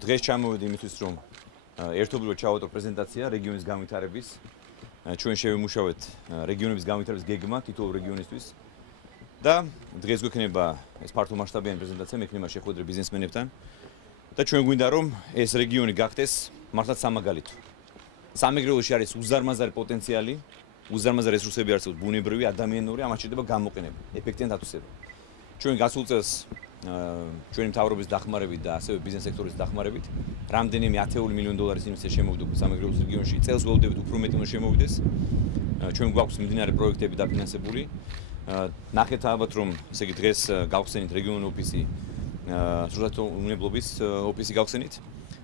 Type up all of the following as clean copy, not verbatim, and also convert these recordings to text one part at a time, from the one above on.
დღეს ჩამოვედი იმისთვის, რომ ერთობლივად ჩავატო პრეზენტაცია რეგიონის განვითარების. ჩვენ შევიმუშავეთ რეგიონების განვითარების გეგმა თითოეულ რეგიონისთვის და დღეს გვექნება ეს ფართო მასშტაბიანი პრეზენტაცია, მექნება შეხვედრა ბიზნესმენებთან და ჩვენ გვინდა რომ ეს რეგიონი გახდეს მართლაც სამაგალითო. სამეგრელოში არის უზარმაზარი პოტენციალი, უზარმაზარი რესურსები არსებობს ბუნებრივი, ადამიანური, ამას შეიძლება გამოყენება, ეფექტიანი დათვისება. ჩვენ გასულ წელს ჩვენი მთავრობის დახმარებით და ასევე ბიზნეს სექტორის დახმარებით რამდენიმე 10 მილიონი დოლარის ინვესტიცია შემოვიდა სამეგრელოს რეგიონში. წელს ველოდებით უფრო მეტი უნდა შემოვიდეს. ჩვენ გვაქვს მიმდინარე პროექტები დაფინანსებული. ნახეთ ალბათ რომ ესე იგი დღეს გავხსენით რეგიონული ოფისი, სრულად უნებლობის ოფისი გავხსენით.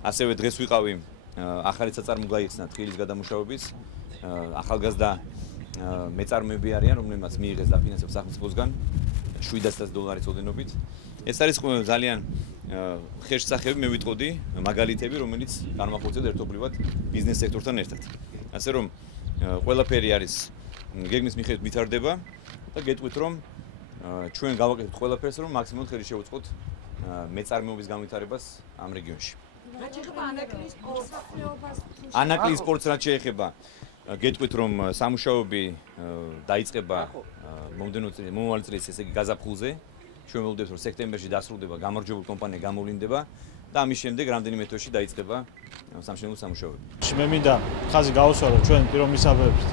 ასევე დღეს ვიყავი ახალი საწარმო გაიხსნა თხილის გადამუშავების ახალგაზრდა მეწარმეები არიან, რომლებმაც მიიღეს დაფინანსება სახელმწიფოსგან $700 წოდენობით. ეს არის ძალიან ხერხსახები, მე ვიტყოდი, მაგალითები, რომელიც განმახორციელდა ერთობლივად ბიზნეს სექტორთან ერთად. ასე რომ ყველაფერი არის გეგმის მიხედვით ვითარდება და გეტყვით რომ ჩვენ გავაკეთებთ ყველაფერს, რომ მაქსიმალურად ხელი შევუწყოთ მეწარმეობის განვითარებას ამ რეგიონში. ანაკლის სპორტს რაც შეეხება, გეტყვით რომ სამუშაოები დაიწყება მომდევნო წლის ესე იგი გაზაფხულზე. ჩვენ ველოდებით რომ სექტემბერში დასრულდება გამარჯვებული კომპანია გამოვლინდება და ამის შემდეგ რამდენიმე თვეში დაიწყება სამშენებლო სამუშაოები. მე მინდა ხაზი გავუსვარო ჩვენ პირო მისაბებთ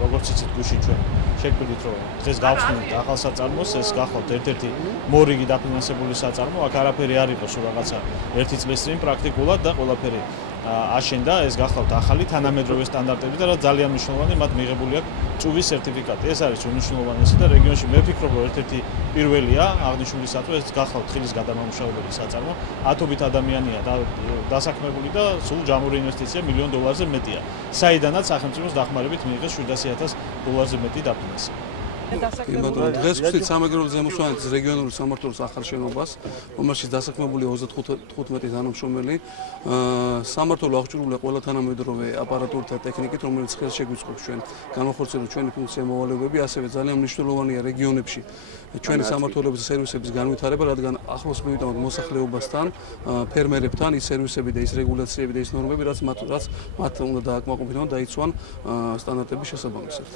როგორც იცით გუში ჩვენ შეგვიძლია რომ დღეს გავხსნით ახალ საწარმოს, ეს გახლავთ ერთ-ერთი მორიგი დაფინანსებული საწარმო, აქ არაფერი არ იყო სულ რაღაცა ერთი წლის წინ პრაქტიკულად და ყველაფერი აშენდა, ეს გახლავთ ახალი თანამედროვე სტანდარტები და რაც ძალიან მნიშვნელოვანი, მათ მიღებული აქვს წუვის სერტიფიკატი. ეს არის უნიშნულოვანესი და რეგიონში მე ვფიქრობ რომ ერთ-ერთი პირველია აღნიშნულისათვის ეს გახლავთ თხილის გადამამუშავებელი საწარმო. ათობით ადამიანია დასაქმებული და სულ ჯამური ინვესტიცია $1 მილიონზე მეტია. საიდანაც სახელმწიფოს დახმარებით მიიღეს $700,000-ზე მეტი დაფინანსება. დღეს ვხსნით სამეგრელოს ზემოსვანეთის რეგიონული სამმართველოს ახალ შენობას, რომელშიც დასაქმებულია 35 თანამშრომელი. სამმართველო აღჭურვილია ყველა თანამედროვე აპარატურით და ტექნიკით, რომელიც ხელს შეგვიწყობს ჩვენ განახორციელოთ ჩვენი ფუნქცია მოვალეობები, ასევე ძალიან მნიშვნელოვანია რეგიონებში ჩვენი სამმართველოების სერვისების განვითარება, რადგან ახლოს მივიტანოთ მოსახლეობასთან, ფერმერებთან ის სერვისები და ის რეგულაციები და ის ნორმები, რაც მათ უნდა დააკმაყოფილონ და დაიცვან სტანდარტების შესაბამისად.